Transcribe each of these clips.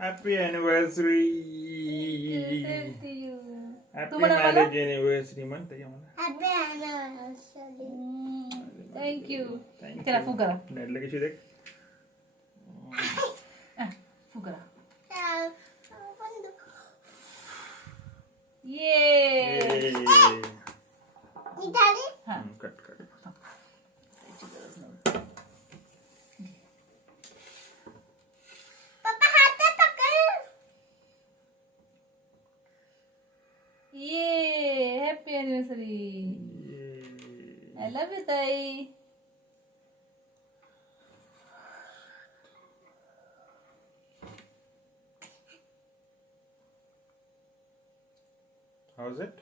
Happy anniversary. Happy marriage anniversary म्हणते मला. Happy anniversary. Thank you. चला फुगरा. नेटला कशी देख फुगरा. बंद. ये इटाली. हा कट कट. पप्पा हातात पकड. ये happy anniversary. I love you ताई. How's it?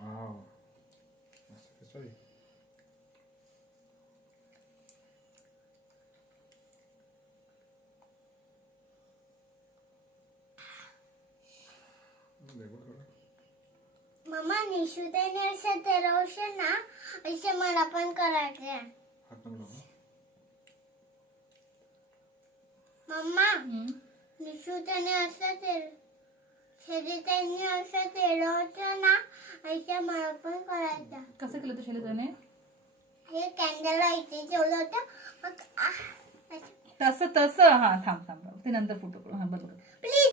Wow. Sorry. मम्मा निशुताने असं ठरवशील ना असे मला पण करायचे. हात नको लावू. मम्मा निशुताने असं शरीराने असं ठरवलं ना असे मला पण करायचं. कसं केलं तू शैलेजाने? हे कॅन्डल इथे ठेवलं होतं मग तसं तसं. हा थांब थांब थांब. ते नंतर फोटो करू. हा बरोबर.